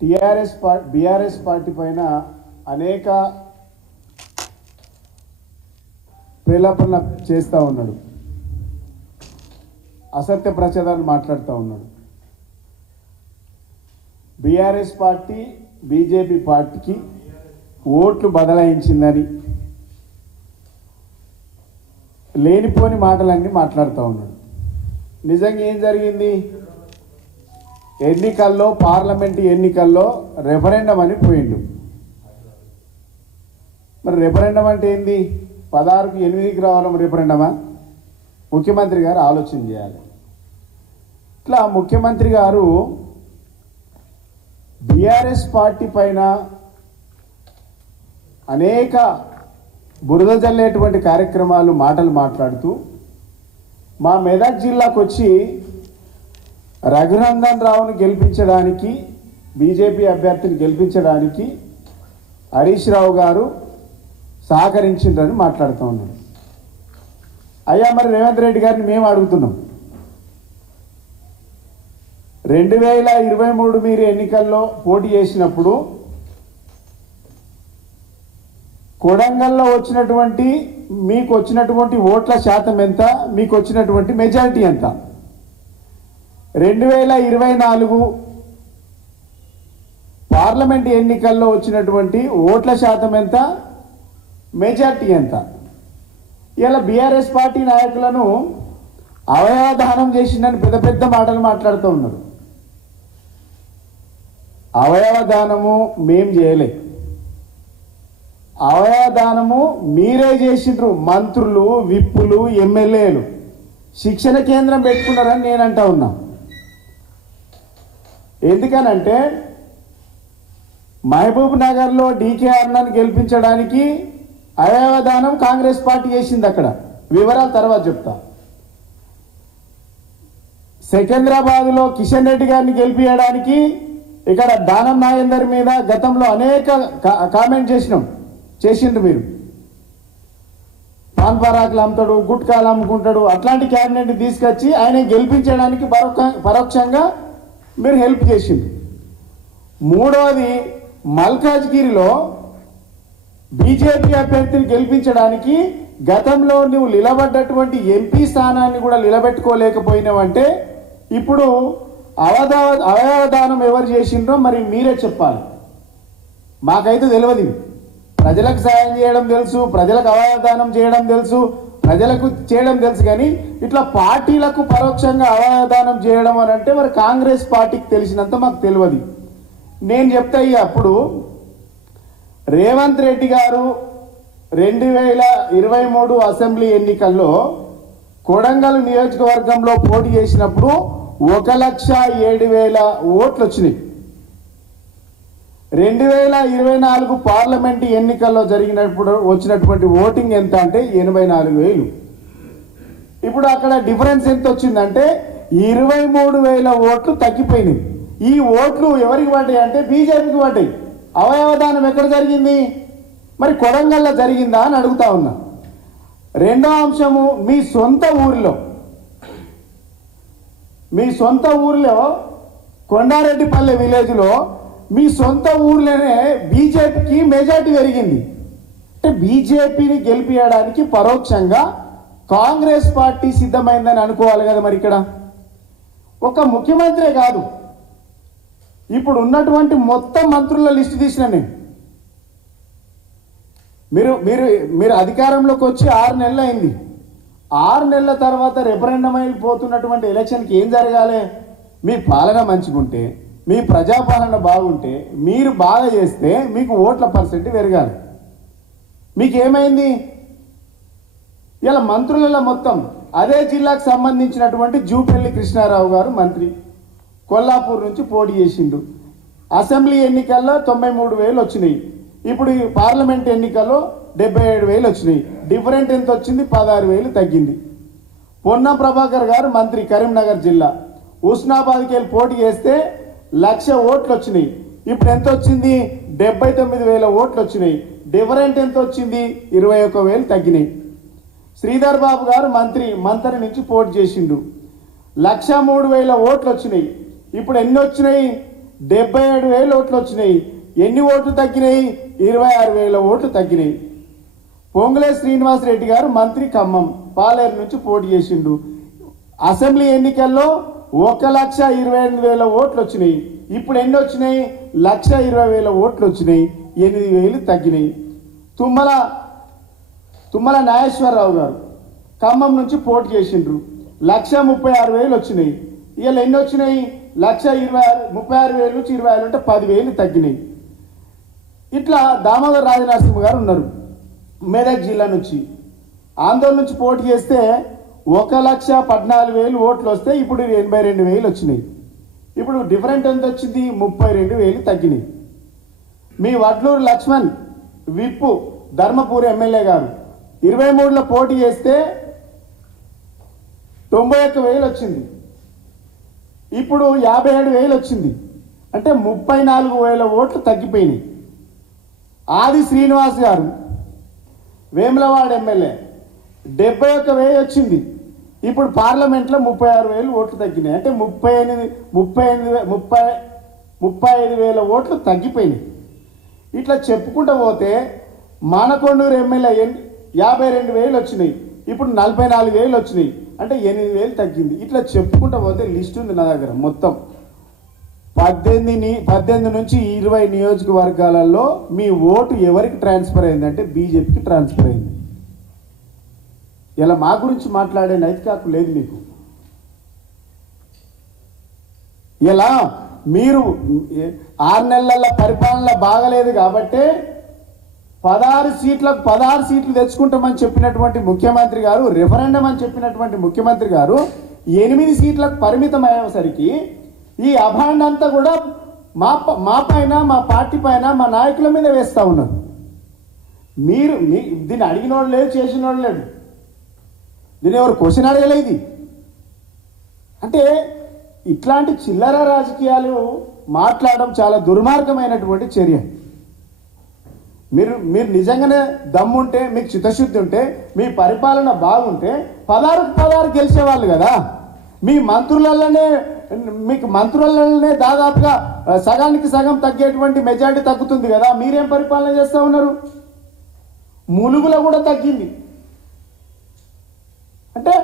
BRS party పైన అనేక ప్రేలాపన చేస్తూ ఉన్నాడు, అసత్య ప్రచారాలు మాట్లాడుతూ ఉన్నాడు. బీఆర్ఎస్ పార్టీ బీజేపీ పార్టీకి ఓట్లు బదలాయించిందని లేనిపోని మాటలన్నీ మాట్లాడుతూ ఉన్నాడు. నిజంగా ఏం జరిగింది? ఎన్నికల్లో, పార్లమెంటు ఎన్నికల్లో రెఫరెండం అని పోయిండు. మరి రెఫరెండం అంటే ఏంది? 16కు 8కి రావడం రెఫరెండమా? ముఖ్యమంత్రి గారు ఆలోచన చేయాలి. ఇట్లా ముఖ్యమంత్రి గారు బీఆర్ఎస్ పార్టీ పైన అనేక బురద జల్లేటువంటి కార్యక్రమాలు, మాటలు మాట్లాడుతూ మా మెదక్ జిల్లాకు వచ్చి రఘునందన్ రావును గెలిపించడానికి, బీజేపీ అభ్యర్థిని గెలిపించడానికి హరీష్ రావు గారు సహకరించిండ్రని మాట్లాడుతూ ఉన్నాడు. అయ్యా, మరి రేవంత్ రెడ్డి గారిని మేము అడుగుతున్నాం, 2023 మీరు ఎన్నికల్లో పోటీ చేసినప్పుడు కొడంగల్లో మీకు వచ్చినటువంటి ఓట్ల శాతం ఎంత? మీకు వచ్చినటువంటి మెజారిటీ ఎంత? 2024 పార్లమెంట్ ఎన్నికల్లో వచ్చినటువంటి ఓట్ల శాతం ఎంత? మెజారిటీ ఎంత? ఇలా బీఆర్ఎస్ పార్టీ నాయకులను అవయవదానం చేసిందని పెద్ద పెద్ద మాటలు మాట్లాడుతూ ఉన్నారు. అవయవదానము మేం చేయలే, అవయవదానము మీరే చేసిండ్రు. మంత్రులు, విప్పులు, ఎమ్మెల్యేలు శిక్షణ కేంద్రం పెట్టుకున్నారని నేను అంటా ఉన్నా. ఎందుకనంటే మహబూబ్ నగర్లో డీకేఆర్ను గెలిపించడానికి అవయవదానం కాంగ్రెస్ పార్టీ చేసింది. అక్కడ వివరాలు తర్వాత చెప్తా. సికింద్రాబాద్లో కిషన్ రెడ్డి గారిని గెలిపించడానికి ఇక్కడ దానం నాగేందర్ మీద గతంలో అనేక కామెంట్ చేసిండ్రు మీరు. పాన్ పరాకులు అమ్ముతాడు, గుట్కాలు అమ్ముకుంటాడు, అట్లాంటి క్యాబినెట్ తీసుకొచ్చి ఆయన గెలిపించడానికి పరోక్షంగా మీరు హెల్ప్ చేసిండ్రు. మూడవది, మల్కాజ్గిరిలో బీజేపీ అభ్యర్థిని గెలిపించడానికి గతంలో నువ్వు నిలబడ్డటువంటి ఎంపీ స్థానాన్ని కూడా నిలబెట్టుకోలేకపోయినావంటే ఇప్పుడు అవయవదానం ఎవరు చేసిండ్రో మరి మీరే చెప్పాలి. మాకైతే తెలియదు. ప్రజలకు సాయం చేయడం తెలుసు, ప్రజలకు అవయవదానం చేయడం తెలుసు, ప్రజలకు చేయడం తెలుసు, కానీ ఇట్లా పార్టీలకు పరోక్షంగా అవయవదానం చేయడం అని అంటే మరి కాంగ్రెస్ పార్టీకి తెలిసినంత మాకు తెలియదు. నేను చెప్తా, అప్పుడు రేవంత్ రెడ్డి గారు 2023 అసెంబ్లీ ఎన్నికల్లో కొడంగల్ నియోజకవర్గంలో పోటీ చేసినప్పుడు 1,07,000 ఓట్లు వచ్చినాయి. 2024 పార్లమెంటు ఎన్నికల్లో జరిగినప్పుడు వచ్చినటువంటి ఓటింగ్ ఎంత అంటే 84,000. ఇప్పుడు అక్కడ డిఫరెన్స్ ఎంత వచ్చిందంటే 23,000 ఓట్లు తగ్గిపోయినాయి. ఈ ఓట్లు ఎవరికి పడ్డాయి అంటే బీజేపీకి పడ్డాయి. అవయవదానం ఎక్కడ జరిగింది? మరి కొడంగల్లో జరిగిందా అని అడుగుతా ఉన్నా. రెండో అంశము, మీ సొంత ఊరిలో కొండారెడ్డిపల్లె విలేజ్లో మీ సొంత ఊర్లోనే బీజేపీకి మెజార్టీ పెరిగింది. అంటే బీజేపీని గెలిపించడానికి పరోక్షంగా కాంగ్రెస్ పార్టీ సిద్ధమైందని అనుకోవాలి కదా. మరి ఇక్కడ ఒక ముఖ్యమంత్రే కాదు, ఇప్పుడు ఉన్నటువంటి మొత్తం మంత్రుల లిస్టు తీసిన నేను. మీరు అధికారంలోకి వచ్చి 6 నెలలు అయింది. 6 నెలల తర్వాత రెఫరెండం అయిపోతున్నటువంటి ఎలక్షన్కి ఏం జరగాలి? మీ పాలన మంచిగుంటే, మీ ప్రజాపాలన బాగుంటే, మీరు బాగా చేస్తే మీకు ఓట్ల పర్సెంట్ పెరగాలి. మీకేమైంది? ఇలా మంత్రులలో మొత్తం అదే జిల్లాకు సంబంధించినటువంటి జూపల్లి కృష్ణారావు గారు మంత్రి, కొల్లాపూర్ నుంచి పోటీ చేసిండు. అసెంబ్లీ ఎన్నికల్లో 93,000 వచ్చినాయి. ఇప్పుడు ఈ పార్లమెంట్ ఎన్నికల్లో 77,000 వచ్చినాయి. డిఫరెంట్ ఎంత వచ్చింది? 16,000 తగ్గింది. పొన్నం ప్రభాకర్ గారు మంత్రి, కరీంనగర్ జిల్లా, హుస్నాబాద్కి వెళ్ళి పోటీ చేస్తే 1,00,000 ఓట్లు వచ్చినాయి. ఇప్పుడు ఎంత వచ్చింది? 79,000 ఓట్లు వచ్చినాయి. డిఫరెంట్ ఎంత వచ్చింది? 21,000 తగ్గినాయి. శ్రీధర్ బాబు గారు మంత్రి నుంచి పోటీ చేసిండు, 1,03,000 ఓట్లు వచ్చినాయి. ఇప్పుడు ఎన్ని వచ్చినాయి? 77,000 ఓట్లు వచ్చినాయి. ఎన్ని ఓట్లు తగ్గినాయి? 26,000 ఓట్లు తగ్గినాయి. పొంగులే శ్రీనివాసరెడ్డి గారు మంత్రి, ఖమ్మం పాలేరు నుంచి పోటీ చేసిండు. అసెంబ్లీ ఎన్నికల్లో 1,28,000 ఓట్లు వచ్చినాయి. ఇప్పుడు ఎన్ని వచ్చినాయి? 1,20,000 ఓట్లు వచ్చినాయి. 8,000 తగ్గినాయి. తుమ్మల నాగేశ్వరరావు గారు ఖమ్మం నుంచి పోటీ చేసిండ్రు. 1,36,000 వచ్చినాయి. ఇవాళ ఎన్ని వచ్చినాయి? 36,000 నుంచి 20,000 అంటే 10,000 తగ్గినాయి. ఇట్లా దామోదర్ రాజనరసింహ గారు ఉన్నారు మెదక్ జిల్లా నుంచి. ఆందోళన నుంచి పోటీ చేస్తే 1,14,000 ఓట్లు వస్తే ఇప్పుడు 82,000 వచ్చినాయి. ఇప్పుడు డిఫరెంట్ ఎంత వచ్చింది? 32,000 తగ్గినాయి. మీ వడ్లూరు లక్ష్మణ్ విప్పు ధర్మపూరి ఎమ్మెల్యే గారు 23లో పోటీ చేస్తే 91,000 వచ్చింది. ఇప్పుడు 57,000 వచ్చింది. అంటే 34,000 ఓట్లు తగ్గిపోయినాయి. ఆది శ్రీనివాస్ గారు వేములవాడ ఎమ్మెల్యే 71,000 వచ్చింది. ఇప్పుడు పార్లమెంట్లో 36,000 ఓట్లు తగ్గినాయి. అంటే 35,000 ఓట్లు తగ్గిపోయినాయి. ఇట్లా చెప్పుకుంటూ పోతే మానకొండూరు ఎమ్మెల్యే 52,000 వచ్చినాయి. ఇప్పుడు 44,000 వచ్చినాయి. అంటే 8,000 తగ్గింది. ఇట్లా చెప్పుకుంటూ పోతే లిస్ట్ ఉంది నా దగ్గర. మొత్తం 18 నుంచి 20 నియోజకవర్గాలలో మీ ఓటు ఎవరికి ట్రాన్స్ఫర్ అయిందంటే బీజేపీకి ట్రాన్స్ఫర్ అయింది. ఇలా మా గురించి మాట్లాడే నైతిక హక్కు లేదు మీకు. ఇలా మీరు 6 నెలల పరిపాలన బాగలేదు కాబట్టి 16 సీట్లు తెచ్చుకుంటామని చెప్పినటువంటి ముఖ్యమంత్రి గారు, రెఫరెండం అని చెప్పినటువంటి ముఖ్యమంత్రి గారు 8 సీట్లకు పరిమితం అయ్యేసరికి ఈ అభాండ అంతా కూడా మా పైన, మా పార్టీ పైన, మా నాయకుల మీద వేస్తూ ఉన్నారు. మీరు దీన్ని అడిగినోడు లేదు, చేసినోడు లేడు. దీన్ని ఎవరు క్వశ్చన్ అడగలేదు. అంటే ఇట్లాంటి చిల్లర రాజకీయాలు మాట్లాడడం చాలా దుర్మార్గమైనటువంటి చర్య. మీరు నిజంగానే దమ్ముంటే, మీకు చిత్తశుద్ధి ఉంటే, మీ పరిపాలన బాగుంటే 16 గెలిచేవాళ్ళు కదా. మీకు మంత్రులనే దాదాపుగా సగానికి సగం తగ్గేటువంటి మెజారిటీ తగ్గుతుంది కదా. మీరేం పరిపాలన చేస్తూ ఉన్నారు? ములుగులో కూడా తగ్గింది. అంటే